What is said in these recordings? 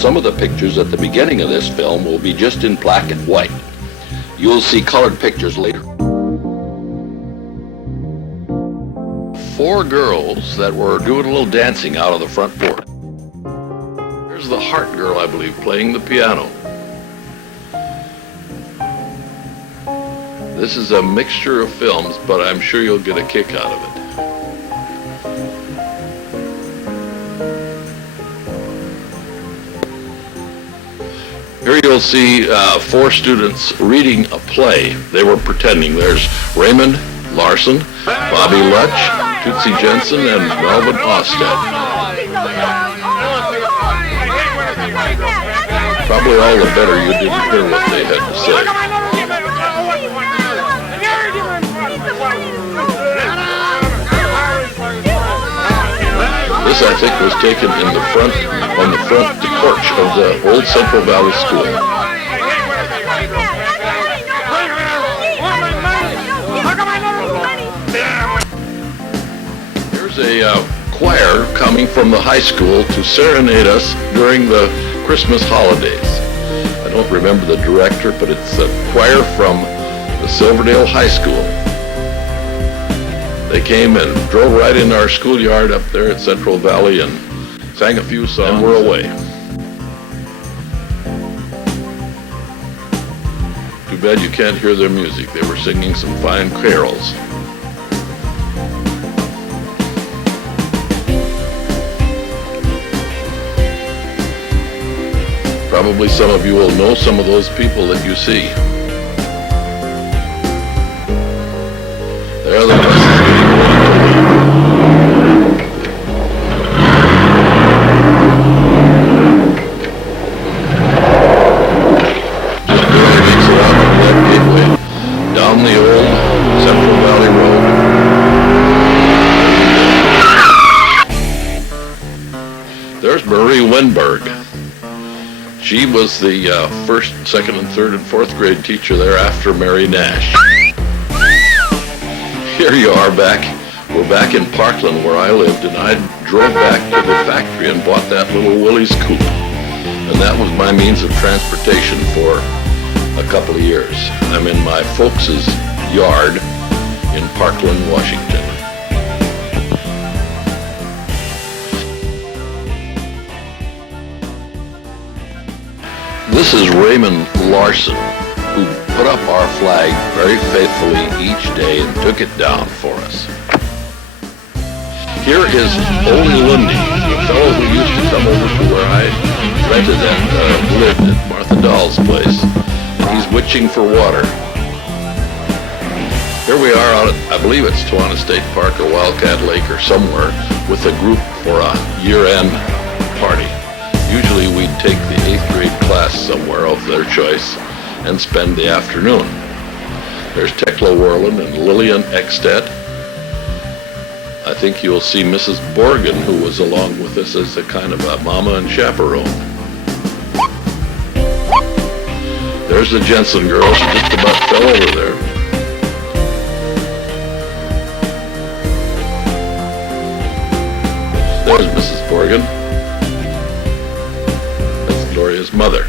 Some of the pictures at the beginning of this film will be just in black and white. You'll see colored pictures later. 4 girls that were doing a little dancing out of the front porch. There's the Heart girl, I believe, playing the piano. This is a mixture of films, but I'm sure you'll get a kick out of it. Here you'll see 4 students reading a play. They were pretending. There's Raymond Larson, Bobby Lutch, Tootsie Jensen, and Melvin Ostad. Probably all the better you didn't hear what they had to say. This, I think, was taken in the front, on the front porch of the old Central Valley School. Here's a choir coming from the high school to serenade us during the Christmas holidays. I don't remember the director, but it's a choir from the Silverdale High School. They came and drove right into our schoolyard up there at Central Valley and sang a few songs, and we're away. Too bad you can't hear their music. They were singing some fine carols. Probably some of you will know some of those people that you see. They're the ones. Down the old Central Valley Road. There's Marie Winberg. She was the first, second, and third, and fourth grade teacher there after Mary Nash. Here you are back. We're back in Parkland where I lived, and I drove back to the factory and bought that little Willys coupe. And that was my means of transportation for a couple of years. I'm in my folks' yard in Parkland, Washington. This is Raymond Larson, who put up our flag very faithfully each day and took it down for us. Here is Ole Lundy, the fellow who used to come over to where I rented and lived at Martha Dahl's place. He's witching for water. Here we are out at, I believe it's Tawana State Park or Wildcat Lake or somewhere, with a group for a year-end party. Usually we'd take the 8th grade class somewhere of their choice and spend the afternoon. There's Tekla Worland and Lillian Ekstedt. I think you'll see Mrs. Borgen, who was along with us as a kind of a mama and chaperone. There's the Jensen girl. She just about fell over there. There's Mrs. Borgen. That's Gloria's mother.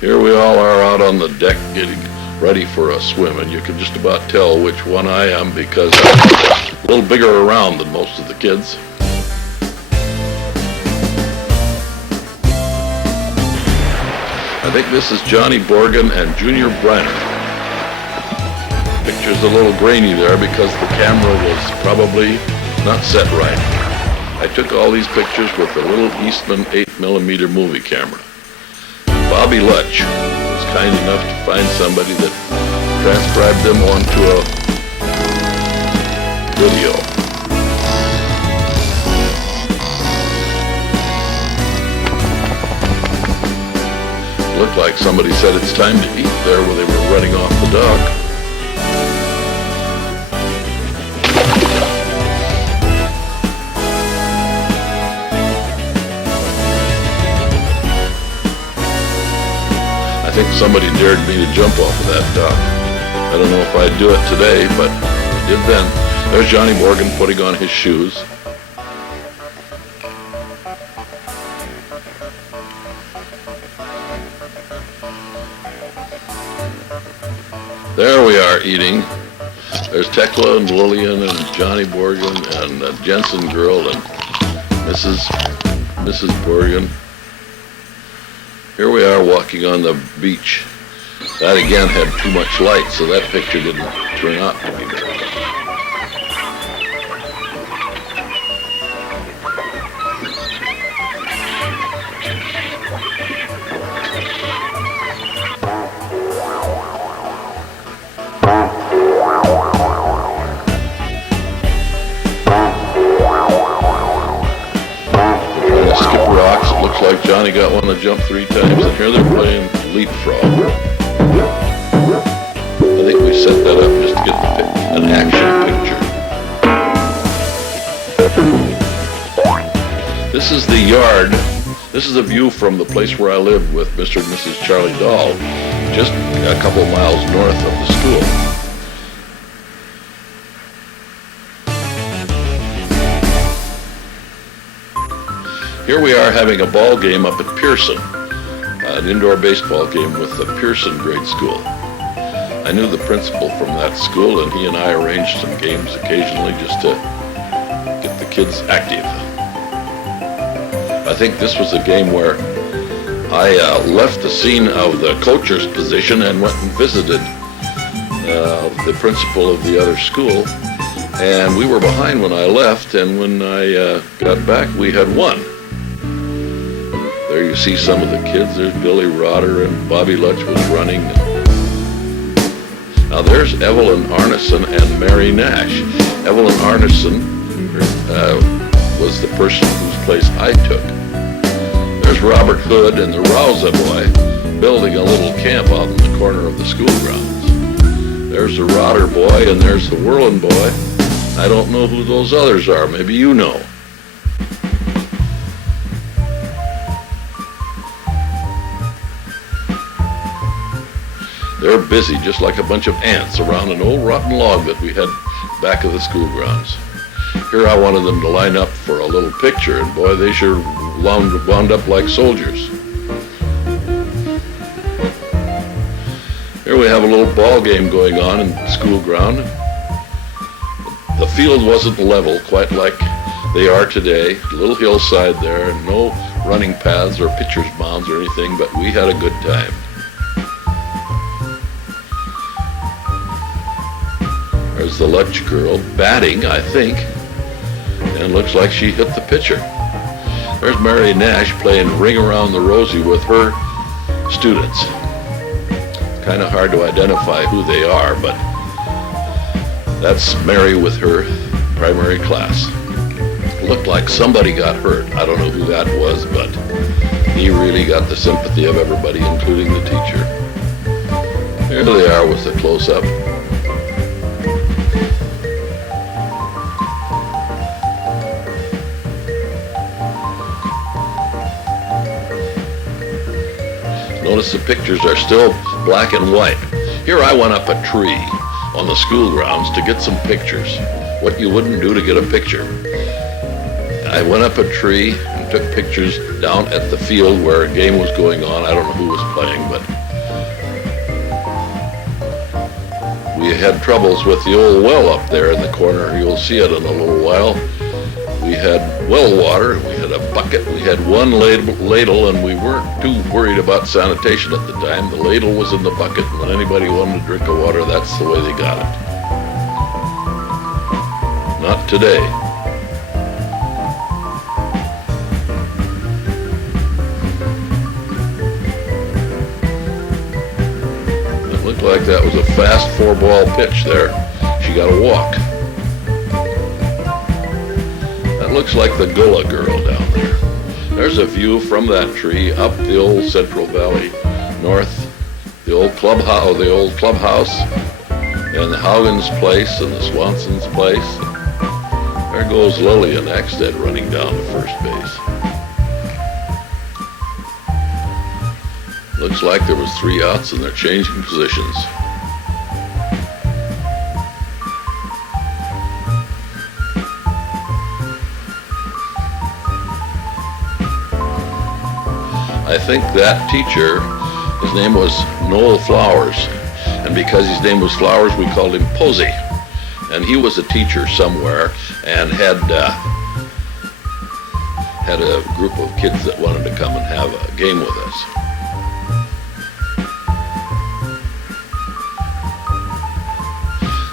Here we all are out on the deck getting ready for a swim, and you can just about tell which one I am because I'm a little bigger around than most of the kids. I think this is Johnny Borgen and Junior Brenner. Picture's a little grainy there because the camera was probably not set right. I took all these pictures with a little Eastman 8mm movie camera. Bobby Lutch was kind enough to find somebody that transcribed them onto a video. It looked like somebody said it's time to eat there where they were running off the dock. I think somebody dared me to jump off of that dock. I don't know if I'd do it today, but I did then. There's Johnny Morgan putting on his shoes. There we are eating. There's Tekla and Lillian and Johnny Borgen and the Jensen girl and Mrs. Borgen. Here we are walking on the beach. That again had too much light, so that picture didn't turn out to be very good. Skip rocks. It looks like Johnny got one to jump 3 times, and here they're playing leapfrog. I think we set that up just to get an action picture. This is the yard. This is a view from the place where I lived with Mr. and Mrs. Charlie Dahl, just a couple miles north of the school. Here we are having a ball game up at Pearson, an indoor baseball game with the Pearson grade school. I knew the principal from that school, and he and I arranged some games occasionally just to get the kids active. I think this was a game where I left the scene of the coach's position and went and visited the principal of the other school, and we were behind when I left, and when I got back we had won. There you see some of the kids. There's Billy Rotter and Bobby Lutch was running. Now there's Evelyn Arneson and Mary Nash. Evelyn Arneson was the person whose place I took. There's Robert Hood and the Rouza boy building a little camp out in the corner of the school grounds. There's the Rotter boy and there's the Whirlin boy. I don't know who those others are. Maybe you know. They're busy, just like a bunch of ants around an old rotten log that we had back of the school grounds. Here I wanted them to line up for a little picture, and boy, they sure wound up like soldiers. Here we have a little ball game going on in the school ground. The field wasn't level, quite like they are today. A little hillside there, and no running paths or pitcher's mounds or anything, but we had a good time. There's the Lutch girl batting, I think, and looks like she hit the pitcher. There's Mary Nash playing Ring Around the Rosie with her students. Kind of hard to identify who they are, but that's Mary with her primary class. Looked like somebody got hurt. I don't know who that was, but he really got the sympathy of everybody, including the teacher. There they are with the close-up. Notice the pictures are still black and white. Here I went up a tree on the school grounds to get some pictures. What you wouldn't do to get a picture. I went up a tree and took pictures down at the field where a game was going on. I don't know who was playing, but we had troubles with the old well up there in the corner. You'll see it in a little while. We had well water, we had a bucket, we had one ladle, and we weren't too worried about sanitation at the time. The ladle was in the bucket, and when anybody wanted to drink the water, that's the way they got it. Not today. It looked like that was a fast 4-ball pitch there. She got a walk. Looks like the Gullah girl down there. There's a view from that tree up the old Central Valley north, the old clubhouse, and the Haugens place and the Swanson's place. There goes Lillian Axted running down to first base. Looks like there was 3 outs and they're changing positions. I think that teacher, his name was Noel Flowers, And because his name was Flowers, we called him Posey. And he was a teacher somewhere and had a group of kids that wanted to come and have a game with us.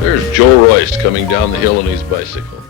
There's Joe Royce coming down the hill on his bicycle.